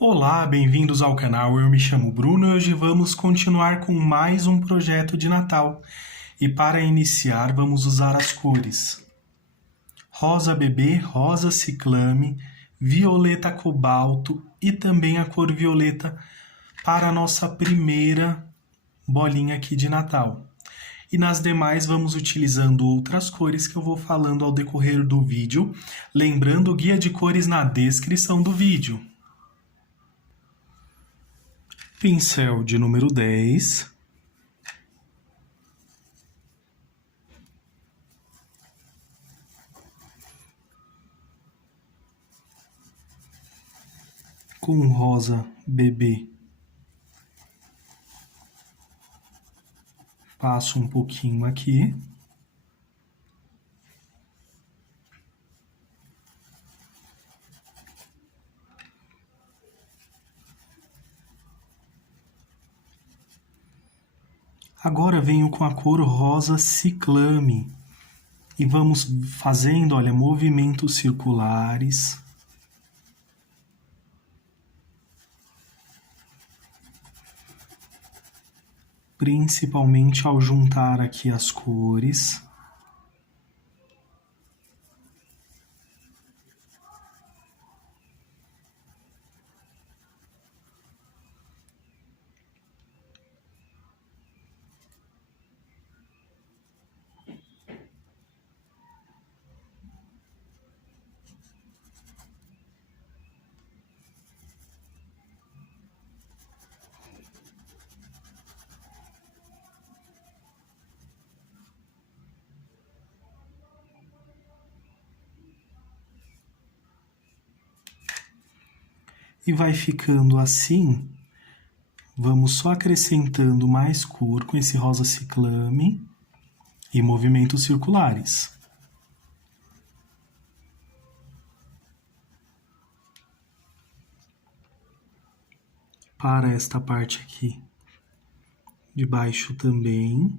Olá, bem-vindos ao canal. Eu me chamo Bruno e hoje vamos continuar com mais um projeto de Natal. E para iniciar, vamos usar as cores rosa bebê, rosa ciclame, violeta cobalto e também a cor violeta para a nossa primeira bolinha aqui de Natal. E nas demais vamos utilizando outras cores que eu vou falando ao decorrer do vídeo, lembrando o guia de cores na descrição do vídeo. Pincel de número 10. Com rosa bebê. Passo um pouquinho aqui. Agora venho com a cor rosa ciclame e vamos fazendo, olha, movimentos circulares. Principalmente ao juntar aqui as cores. E vai ficando assim. Vamos só acrescentando mais cor com esse rosa ciclame e movimentos circulares. Para esta parte aqui de baixo também.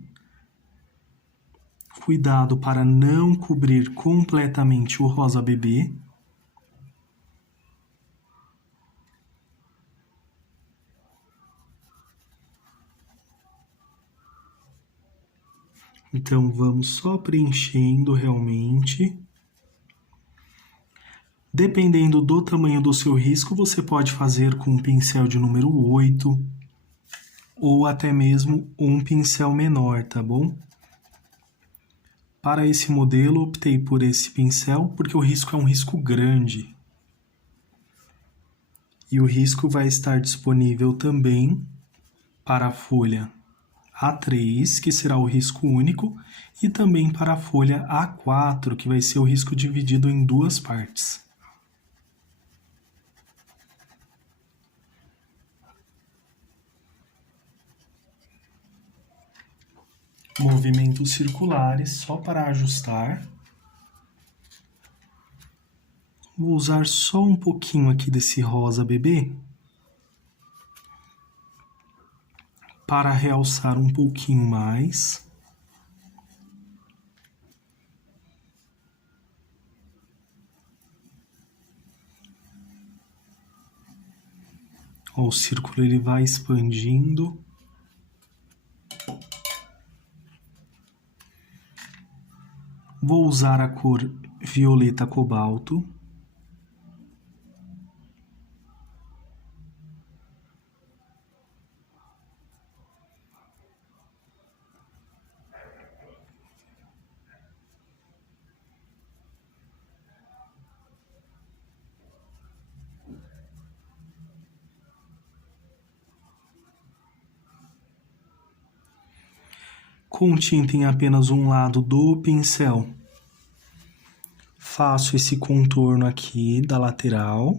Cuidado para não cobrir completamente o rosa bebê. Então, vamos só preenchendo realmente. Dependendo do tamanho do seu risco, você pode fazer com um pincel de número 8 ou até mesmo um pincel menor, tá bom? Para esse modelo, optei por esse pincel porque o risco é um risco grande. E o risco vai estar disponível também para a folha A3, que será o risco único, e também para a folha A4, que vai ser o risco dividido em duas partes. Movimentos circulares, só para ajustar. Vou usar só um pouquinho aqui desse rosa bebê para realçar um pouquinho mais. Ó, o círculo ele vai expandindo. Vou usar a cor violeta cobalto. Com tinta em apenas um lado do pincel, faço esse contorno aqui da lateral.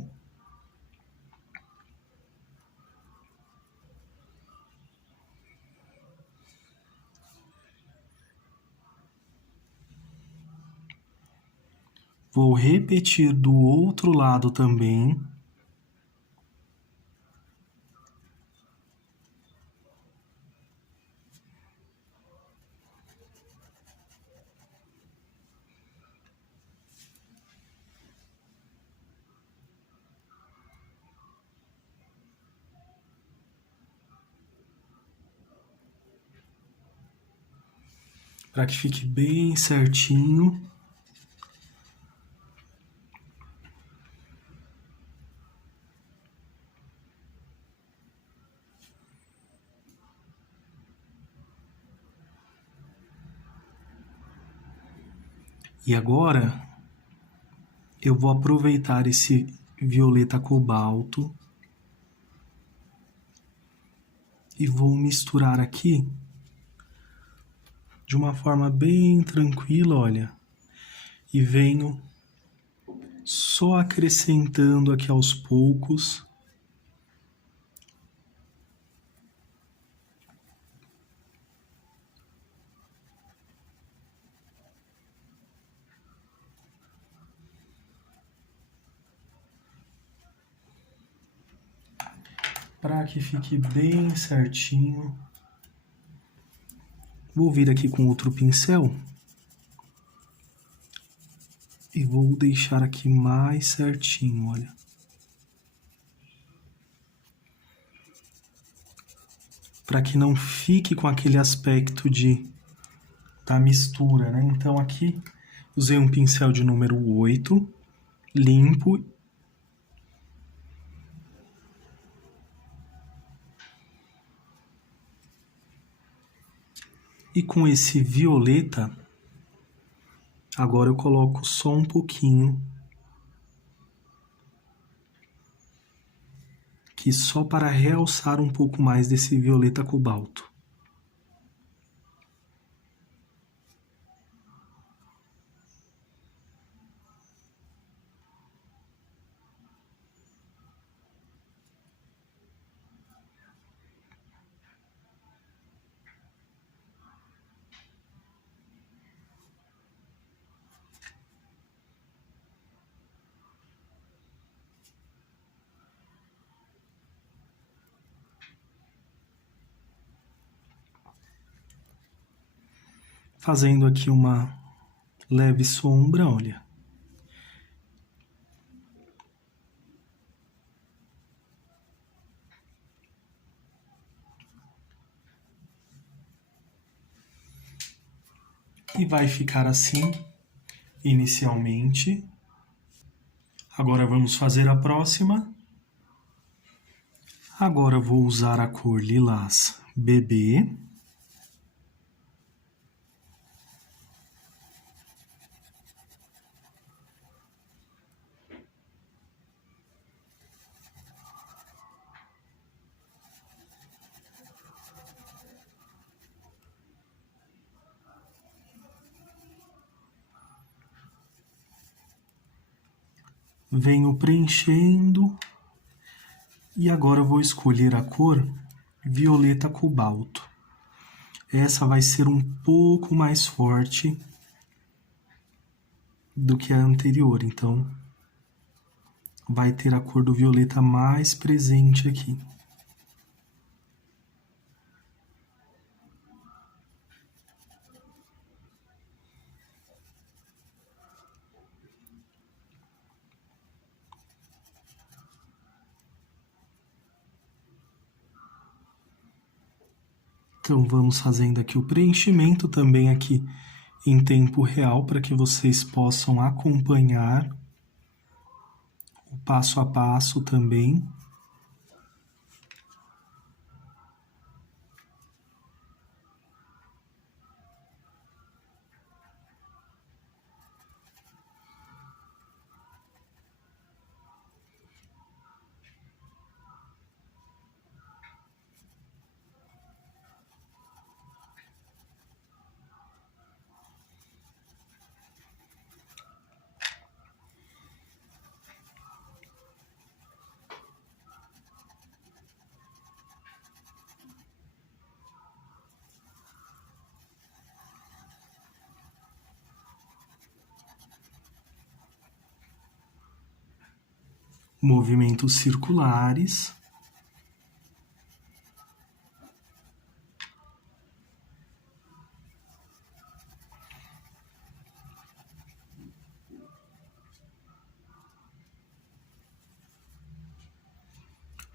Vou repetir do outro lado também. para que fique bem certinho. E agora eu vou aproveitar esse violeta cobalto e vou misturar aqui de uma forma bem tranquila, olha, e venho só acrescentando aqui aos poucos. Para que fique bem certinho. Vou vir aqui com outro pincel e vou deixar aqui mais certinho, olha. Para que não fique com aquele aspecto da mistura, né? Então aqui usei um pincel de número 8, limpo. E com esse violeta, agora eu coloco só um pouquinho, que só para realçar um pouco mais desse violeta cobalto. Fazendo aqui uma leve sombra, olha. E vai ficar assim, inicialmente. Agora vamos fazer a próxima. Agora vou usar a cor lilás bebê. Venho preenchendo e agora eu vou escolher a cor violeta cobalto. Essa vai ser um pouco mais forte do que a anterior, então vai ter a cor do violeta mais presente aqui. Então vamos fazendo aqui o preenchimento também aqui em tempo real para que vocês possam acompanhar o passo a passo também. Movimentos circulares.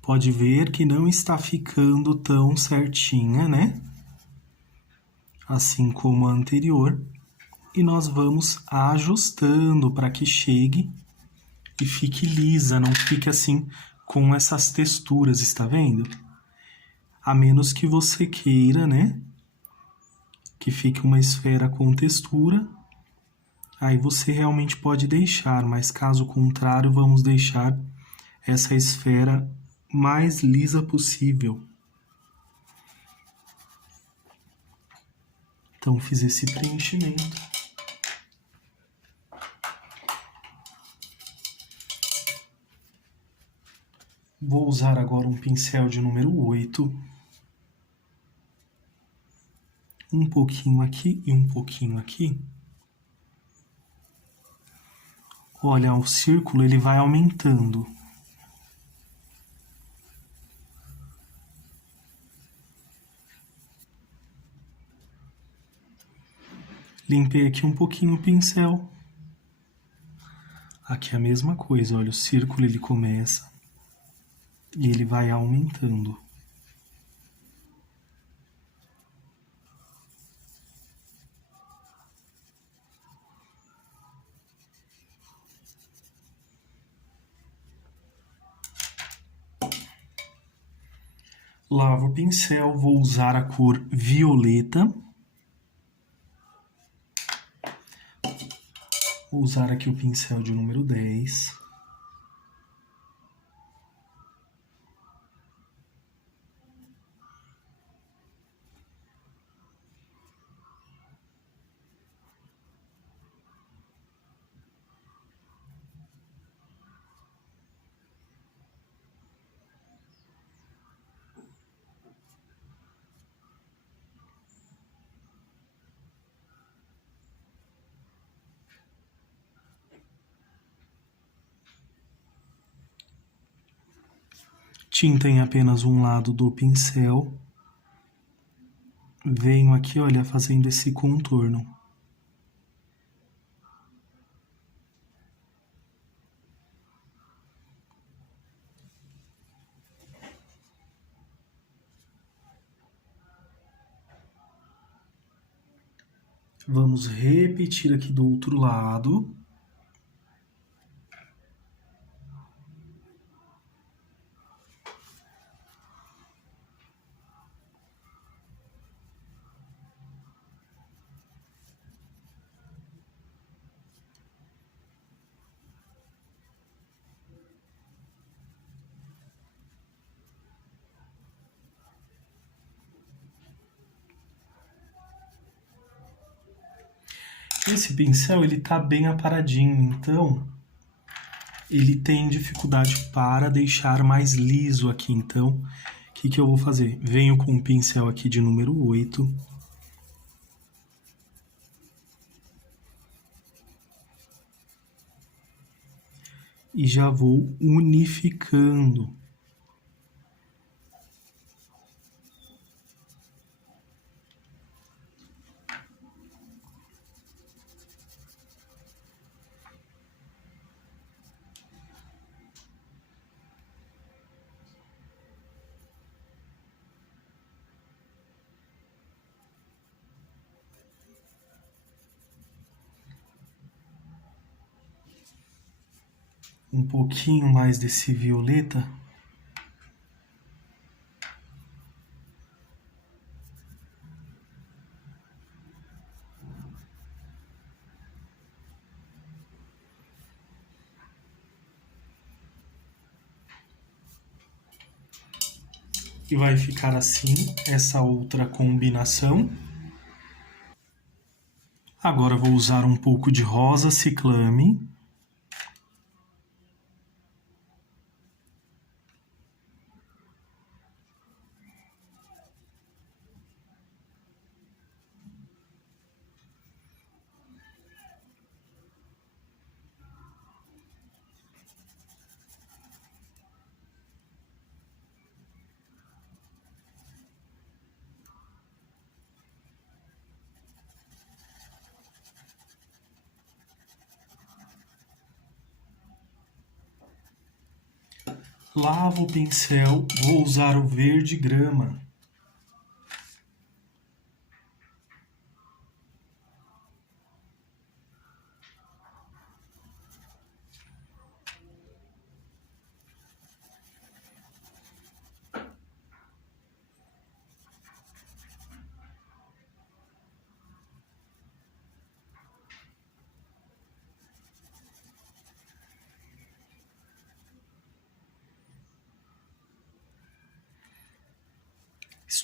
Pode ver que não está ficando tão certinha, né? assim como a anterior, e nós vamos ajustando para que chegue e fique lisa, não fique assim com essas texturas, está vendo? A menos que você queira, né, que fique uma esfera com textura, aí você realmente pode deixar, mas caso contrário, vamos deixar essa esfera mais lisa possível. Então, fiz esse preenchimento. Vou usar agora um pincel de número 8. Um pouquinho aqui e um pouquinho aqui. Olha, o círculo ele vai aumentando. Limpei aqui um pouquinho o pincel. Aqui é a mesma coisa, olha, o círculo ele começa e ele vai aumentando. Lavo o pincel, vou usar a cor violeta. Vou usar aqui o pincel de número 10. Tinta em apenas um lado do pincel. Venho aqui, olha, fazendo esse contorno. Vamos repetir aqui do outro lado. Esse pincel ele tá bem aparadinho, então ele tem dificuldade para deixar mais liso aqui. Então, o que eu vou fazer? Venho com o pincel aqui de número 8. E já vou unificando. Um pouquinho mais desse violeta. E vai ficar assim, essa outra combinação. Agora vou usar um pouco de rosa ciclame. Lavo o pincel, vou usar o verde grama.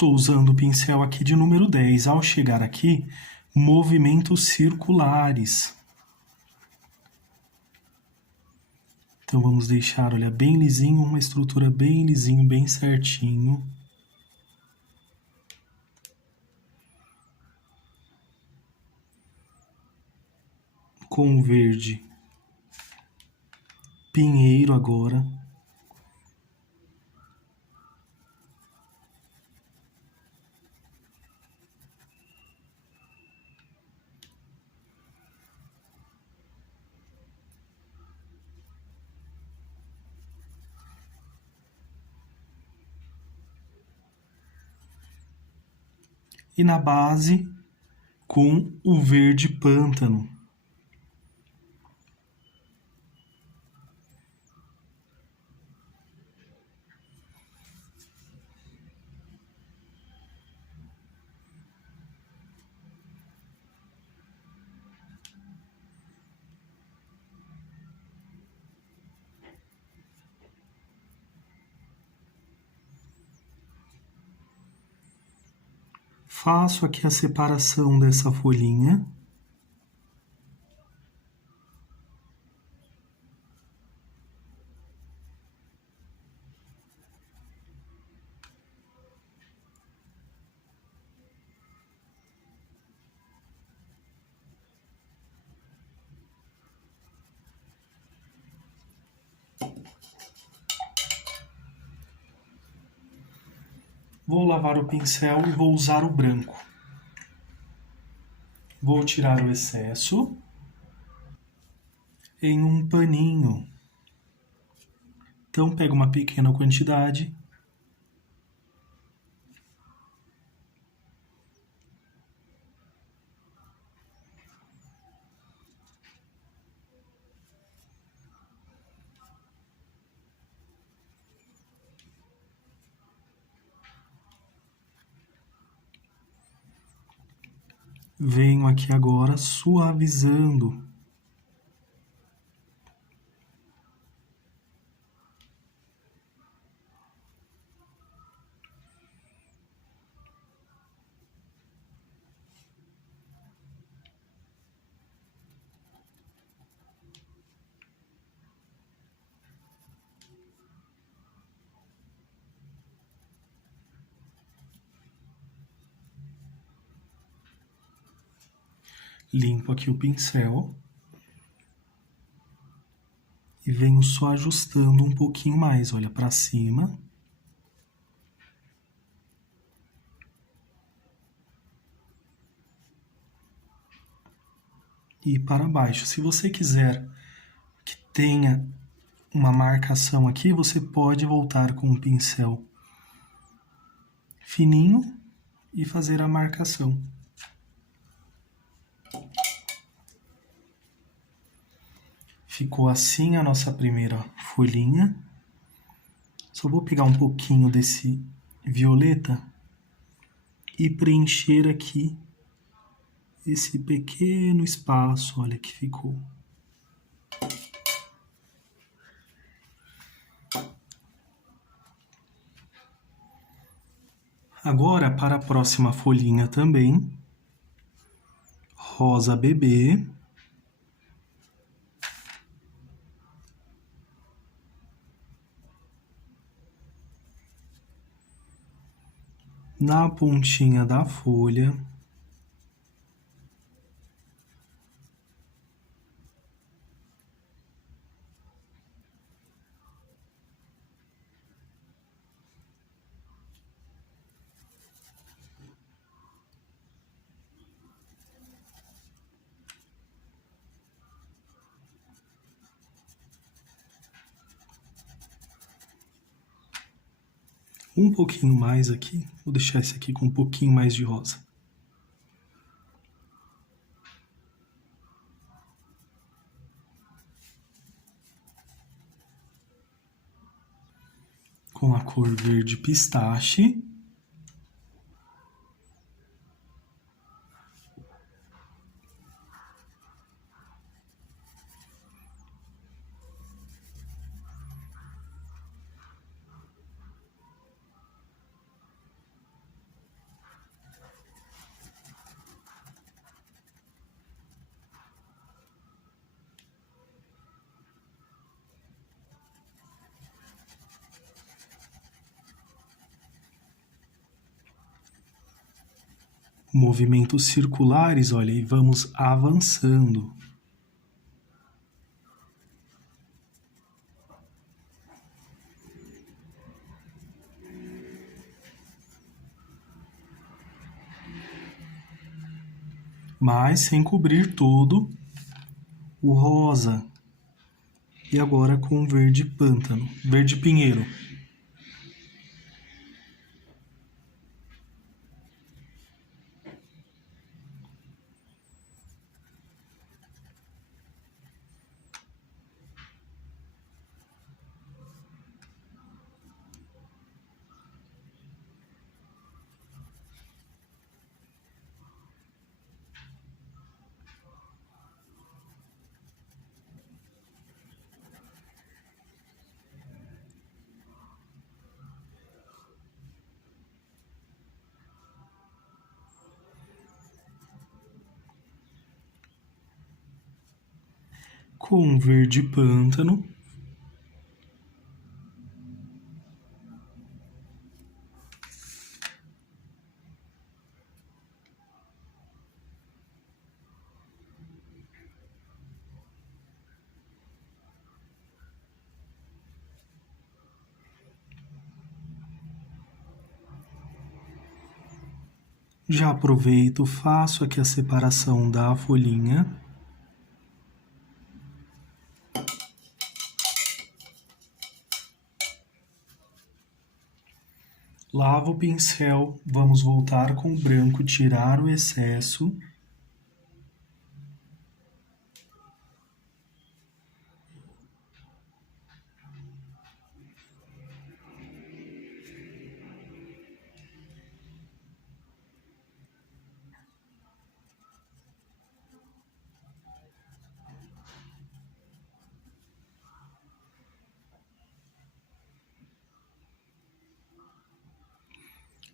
Estou usando o pincel aqui de número 10. Ao chegar aqui, movimentos circulares. Então vamos deixar, olha, bem lisinho, uma estrutura bem lisinho, bem certinho. Com o verde pinheiro agora. E na base, com o verde pântano. Faço aqui a separação dessa folhinha. Vou lavar o pincel e vou usar o branco. Vou tirar o excesso em um paninho. Então, pego uma pequena quantidade. Venho aqui agora suavizando. Limpo aqui o pincel. E venho só ajustando um pouquinho mais, olha, para cima. E para baixo. Se você quiser que tenha uma marcação aqui, você pode voltar com o pincel fininho e fazer a marcação. Ficou assim a nossa primeira folhinha. Só vou pegar um pouquinho desse violeta e preencher aqui esse pequeno espaço, olha que ficou. Agora, para a próxima folhinha também, rosa bebê. Na pontinha da folha. Um pouquinho mais aqui, vou deixar esse aqui com um pouquinho mais de rosa. Com a cor verde pistache. Movimentos circulares, olha, e vamos avançando. Mas sem cobrir todo o rosa. E agora com verde pântano, verde pinheiro. Com verde pântano. Já aproveito, faço aqui a separação da folhinha. Lavo o pincel, vamos voltar com o branco, tirar o excesso.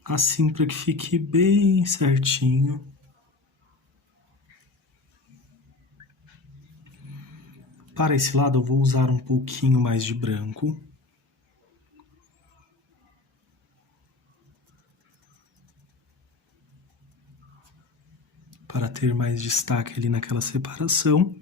Assim para que fique bem certinho. Para esse lado eu vou usar um pouquinho mais de branco. Para ter mais destaque ali naquela separação.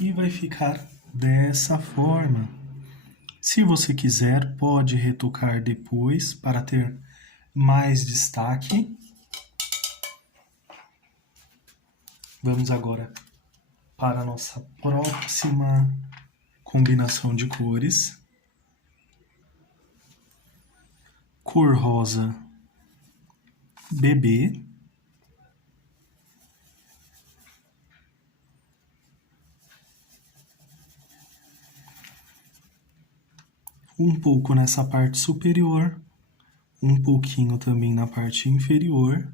E vai ficar dessa forma. Se você quiser, pode retocar depois para ter mais destaque. Vamos agora para a nossa próxima combinação de cores. Cor rosa bebê. Um pouco nessa parte superior, um pouquinho também na parte inferior.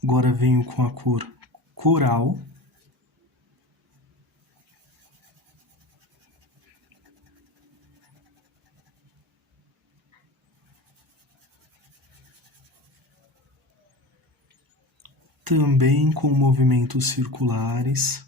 Agora venho com a cor coral. Também com movimentos circulares.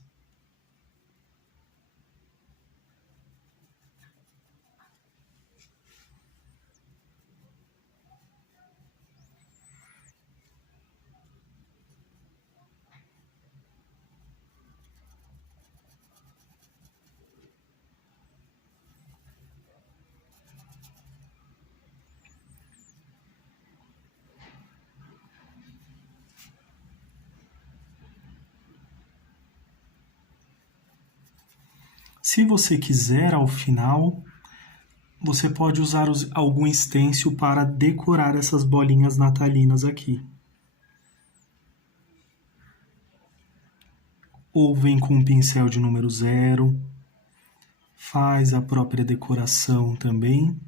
Se você quiser, ao final, você pode usar algum stencil para decorar essas bolinhas natalinas aqui. Ou vem com um pincel de número 0, faz a própria decoração também.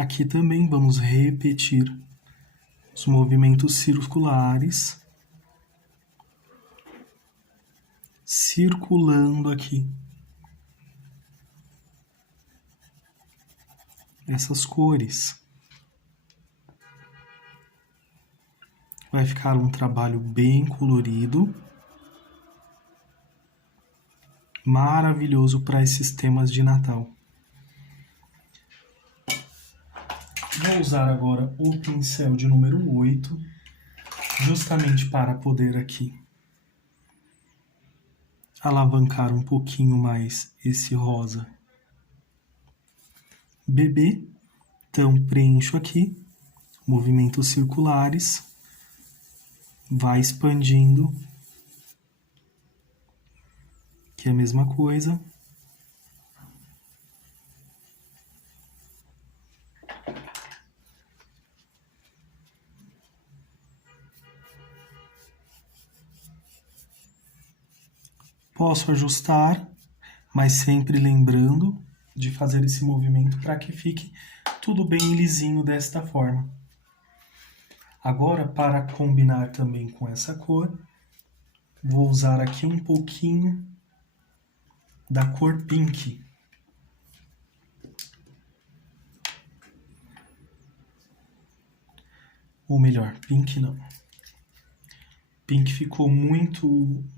Aqui também vamos repetir os movimentos circulares, circulando aqui essas cores. Vai ficar um trabalho bem colorido, maravilhoso para esses temas de Natal. Vou usar agora o pincel de número 8, justamente para poder aqui alavancar um pouquinho mais esse rosa bebê. Então, preencho aqui, movimentos circulares, vai expandindo, que é a mesma coisa. Posso ajustar, mas sempre lembrando de fazer esse movimento para que fique tudo bem lisinho desta forma. Agora, para combinar também com essa cor, vou usar aqui um pouquinho da cor pink. Ou melhor, pink não. Pink ficou muito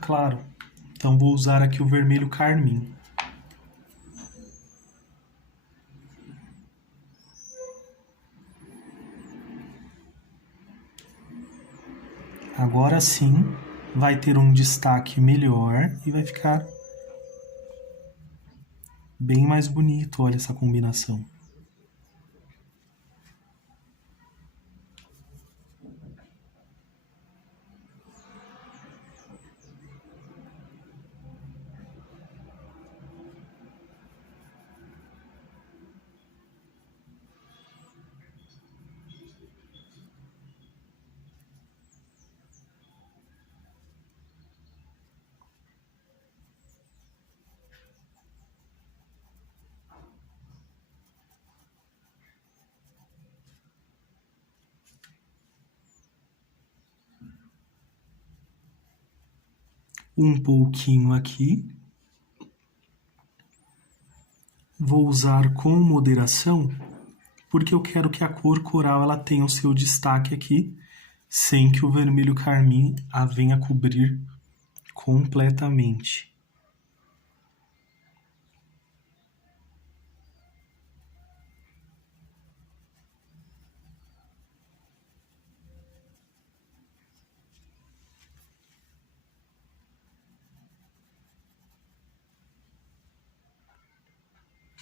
claro. Então vou usar aqui o vermelho carmim. Agora sim vai ter um destaque melhor e vai ficar bem mais bonito. Olha essa combinação. Um pouquinho aqui. Vou usar com moderação, porque eu quero que a cor coral ela tenha o seu destaque aqui, sem que o vermelho carmim a venha cobrir completamente.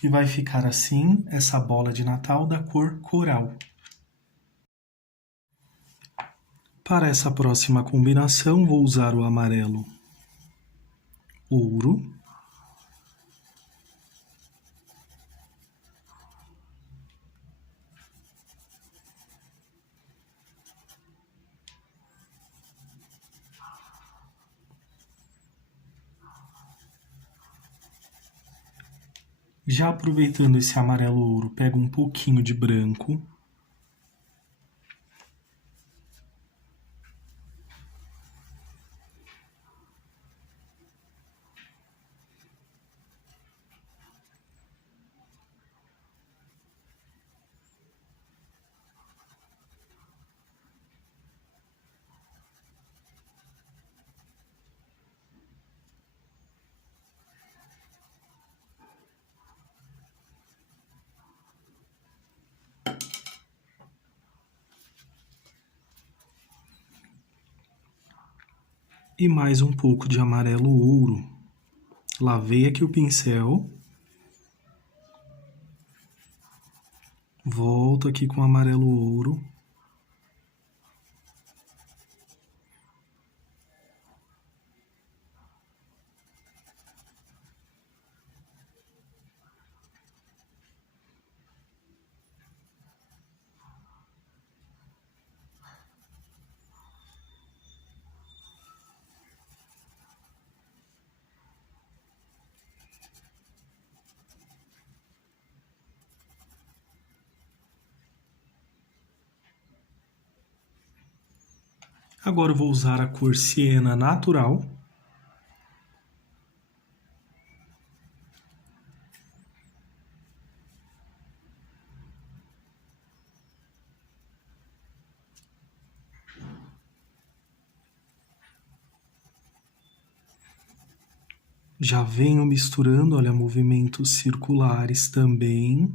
E vai ficar assim essa bola de Natal da cor coral. Para essa próxima combinação, vou usar o amarelo ouro. Já aproveitando esse amarelo ouro, pego um pouquinho de branco. E mais um pouco de amarelo ouro. Lavei aqui o pincel. Volto aqui com o amarelo ouro. Agora eu vou usar a cor siena natural. Já venho misturando, olha, movimentos circulares também.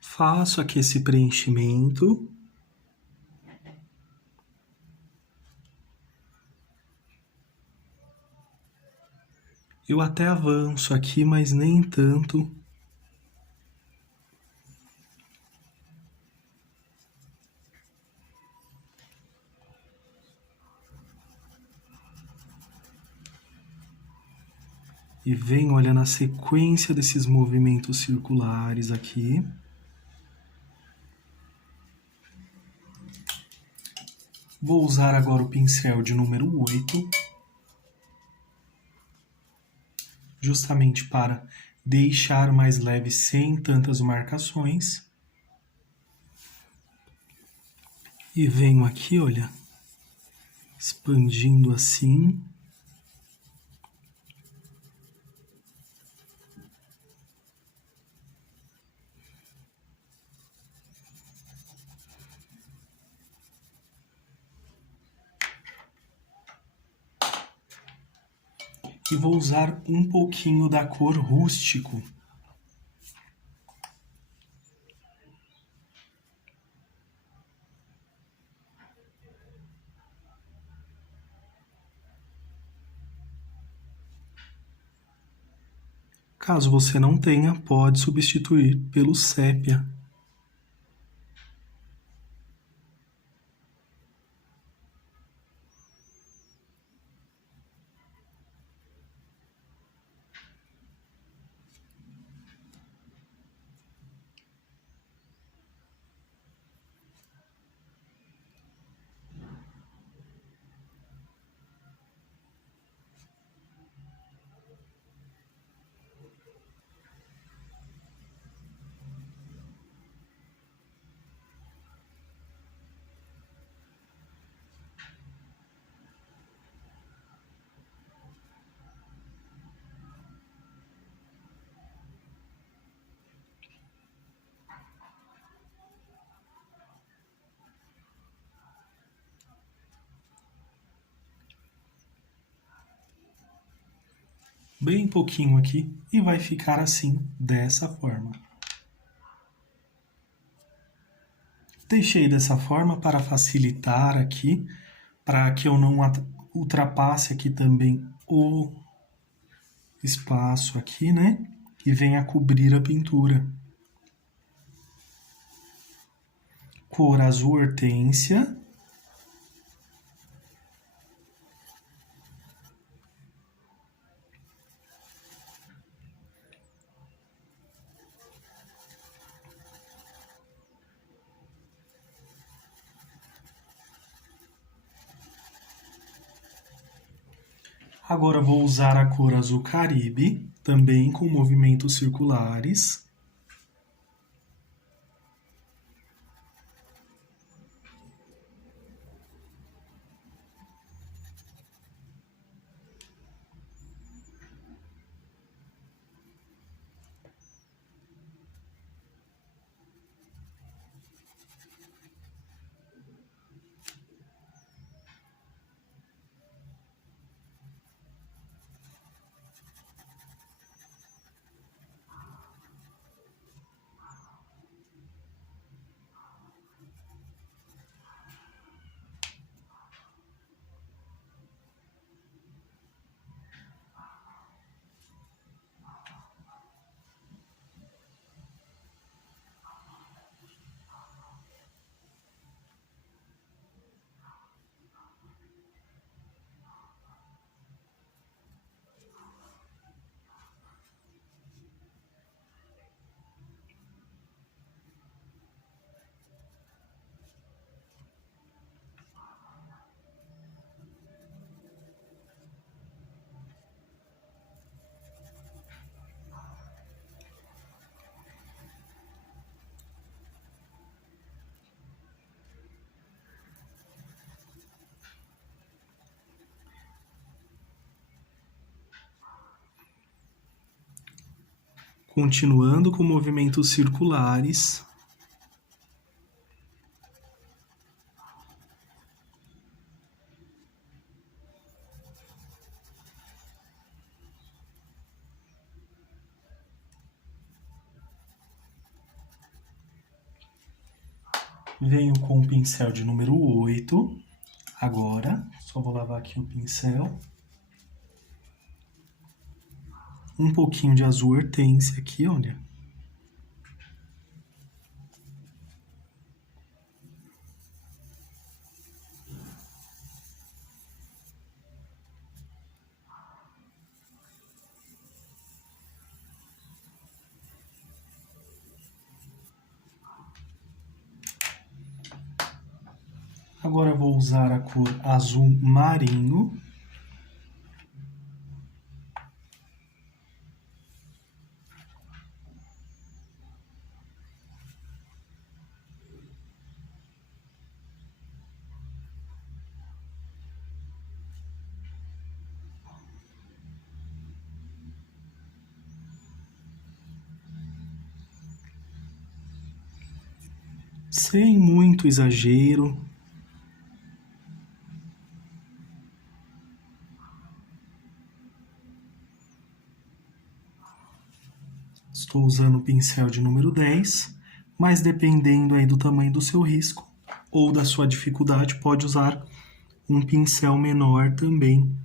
Faço aqui esse preenchimento. Eu até avanço aqui, mas nem tanto. E venho, olha, na sequência desses movimentos circulares aqui. Vou usar agora o pincel de número 8, justamente para deixar mais leve sem tantas marcações. E venho aqui, olha, expandindo assim. E vou usar um pouquinho da cor rústico. Caso você não tenha, pode substituir pelo sépia. Bem pouquinho aqui e vai ficar assim, dessa forma. Deixei dessa forma para facilitar aqui, para que eu não ultrapasse aqui também o espaço aqui, né? E venha cobrir a pintura. Cor azul hortênsia. Agora vou usar a cor azul caribe, também com movimentos circulares. Continuando com movimentos circulares. Venho com o pincel de número 8. Agora, só vou lavar aqui o pincel. Um pouquinho de azul hortênsia aqui, olha. Agora eu vou usar a cor azul marinho. Sem muito exagero. Estou usando o pincel de número 10, mas dependendo aí do tamanho do seu risco ou da sua dificuldade, pode usar um pincel menor também.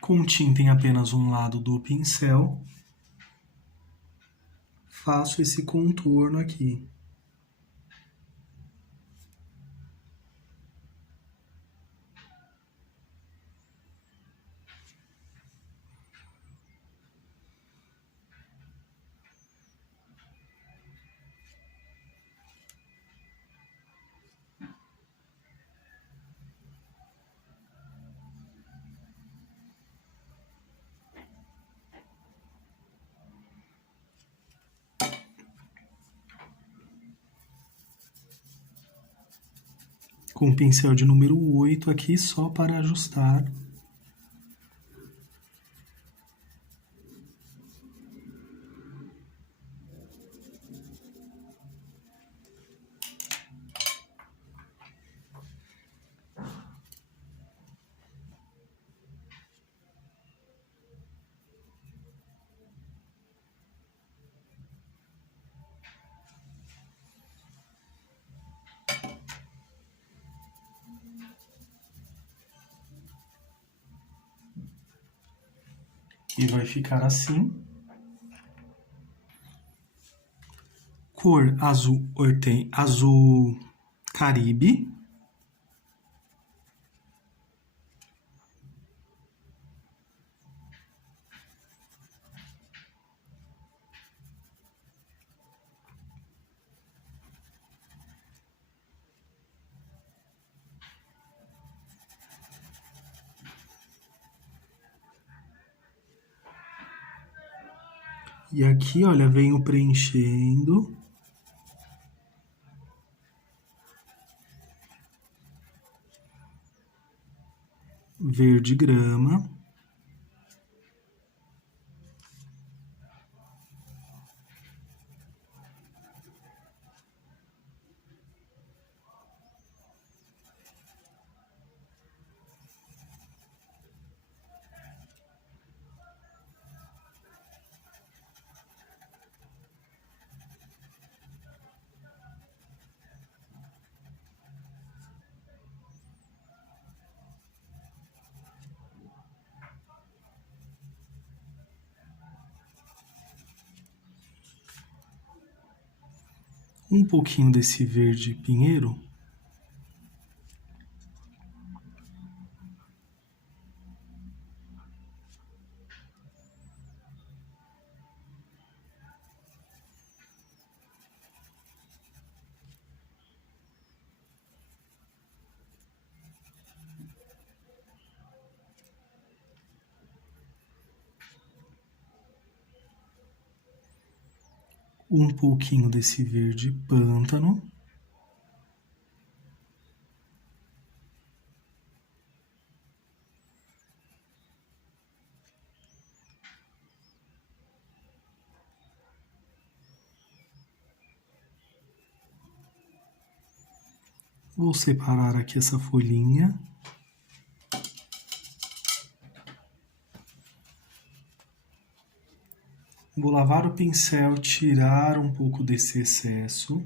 Com tinta em apenas um lado do pincel, faço esse contorno aqui. Com o pincel de número 8 aqui, só para ajustar. E vai ficar assim. Cor azul azul Caribe. E aqui, olha, venho preenchendo. Verde grama. Um pouquinho desse verde pinheiro. um pouquinho desse verde pântano. Vou separar aqui essa folhinha. Vou lavar o pincel, tirar um pouco desse excesso.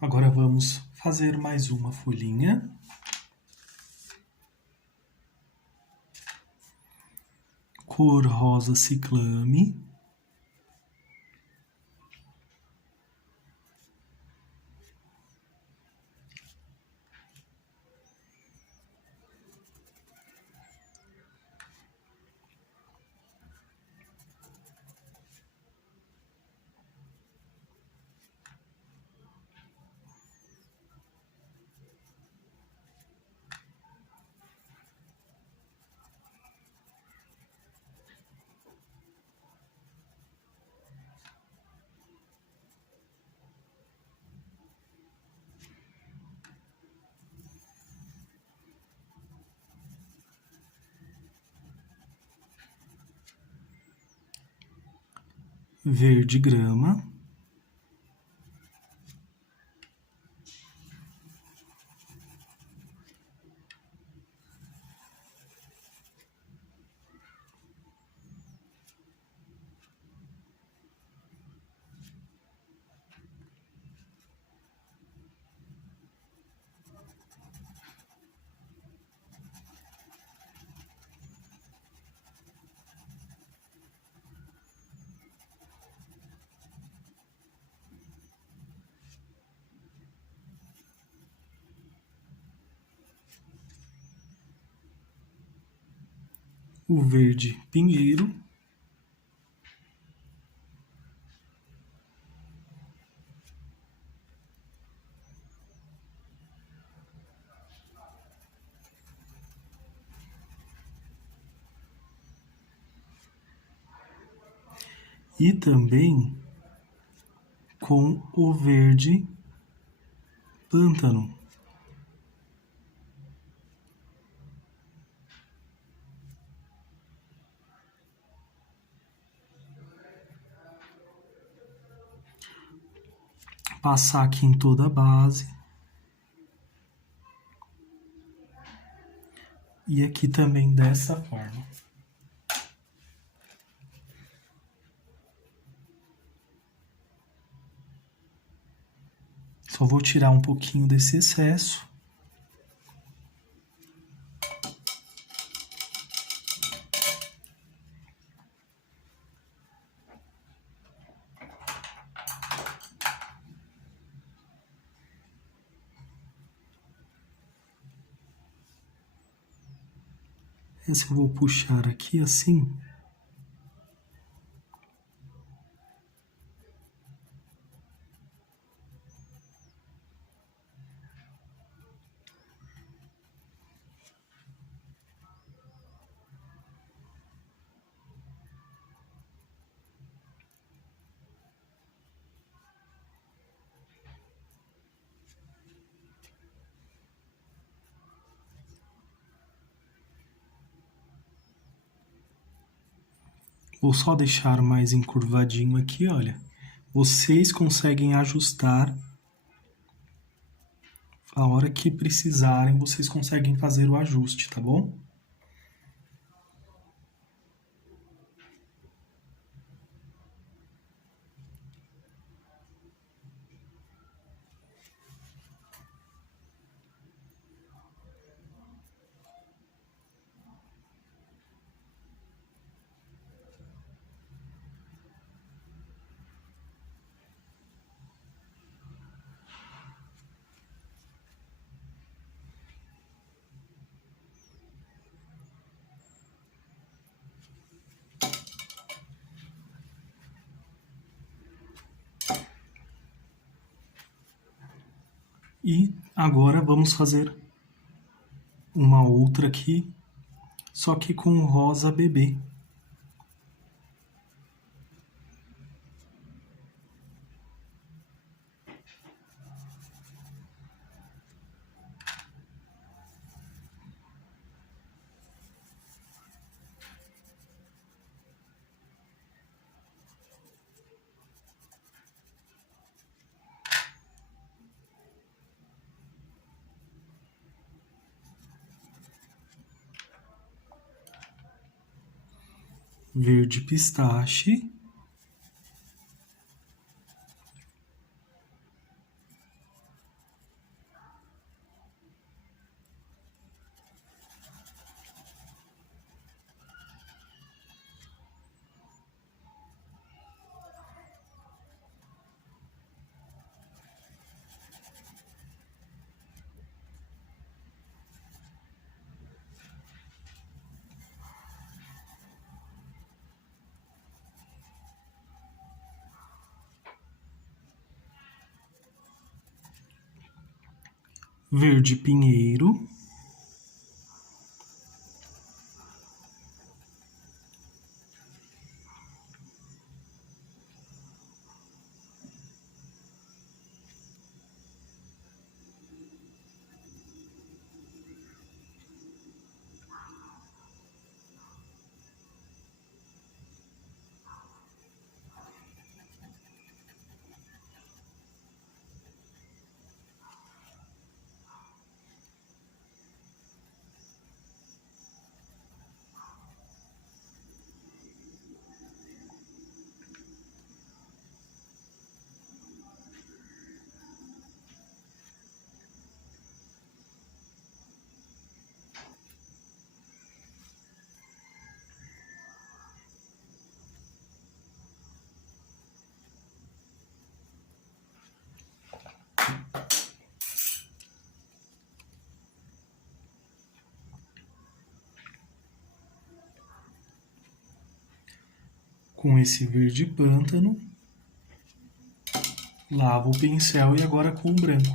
Agora vamos fazer mais uma folhinha. Cor rosa ciclame. Verde grama. O verde pinheiro. E também com o verde pântano. Passar aqui em toda a base. E aqui também dessa forma. Só vou tirar um pouquinho desse excesso. Esse eu vou puxar aqui assim. Vou só deixar mais encurvadinho aqui, olha. Vocês conseguem ajustar a hora que precisarem, vocês conseguem fazer o ajuste, tá bom? E agora vamos fazer uma outra aqui, só que com rosa bebê. Verde pistache. Verde pinheiro. Com esse verde pântano, lavo o pincel e agora com o branco.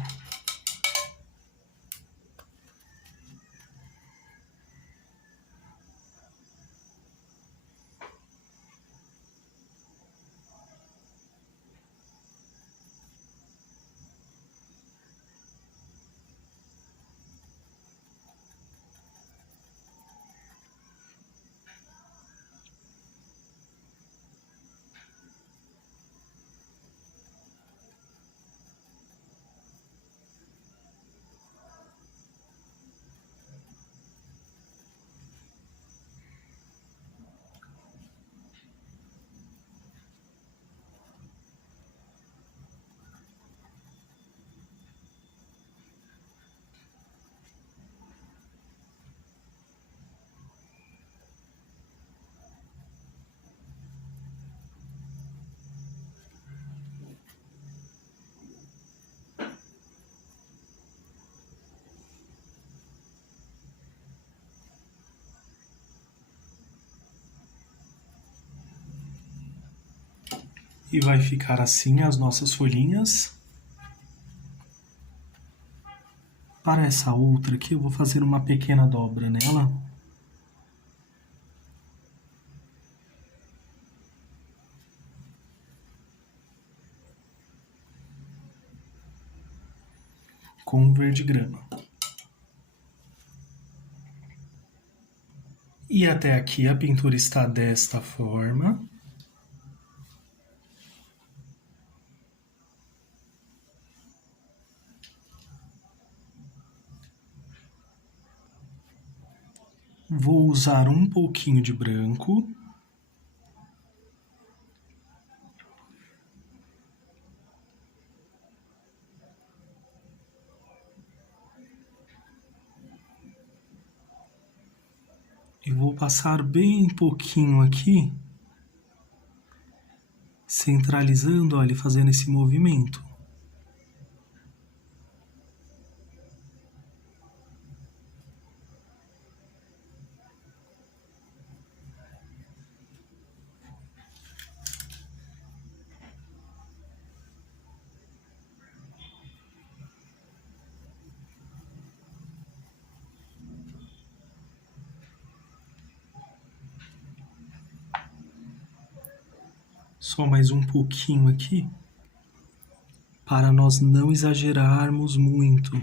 E vai ficar assim as nossas folhinhas. Para essa outra aqui, eu vou fazer uma pequena dobra nela. Com verde grama. E até aqui a pintura está desta forma. Vou usar um pouquinho de branco. E vou passar bem pouquinho aqui, centralizando, olha, e fazendo esse movimento. Só mais um pouquinho aqui, para nós não exagerarmos muito.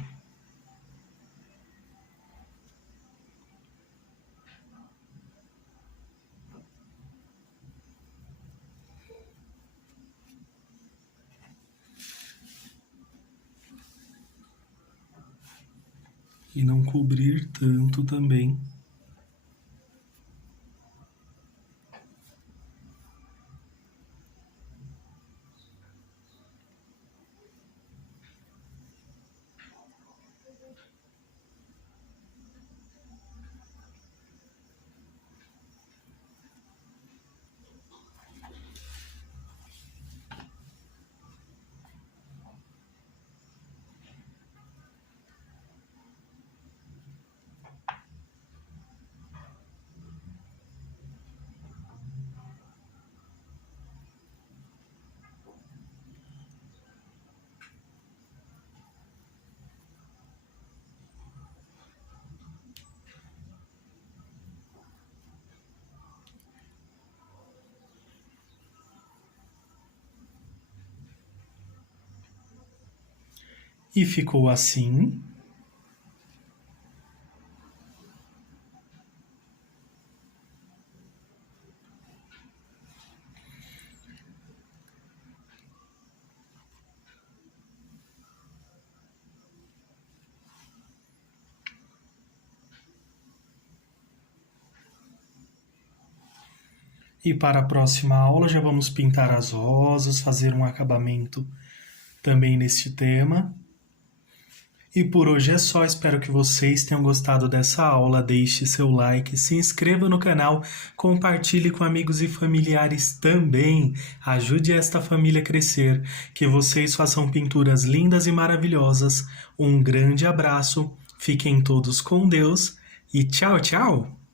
E não cobrir tanto também. E ficou assim. E para a próxima aula já vamos pintar as rosas, fazer um acabamento também neste tema. E por hoje é só, espero que vocês tenham gostado dessa aula, deixe seu like, se inscreva no canal, compartilhe com amigos e familiares também, ajude esta família a crescer, que vocês façam pinturas lindas e maravilhosas. Um grande abraço, fiquem todos com Deus e tchau, tchau!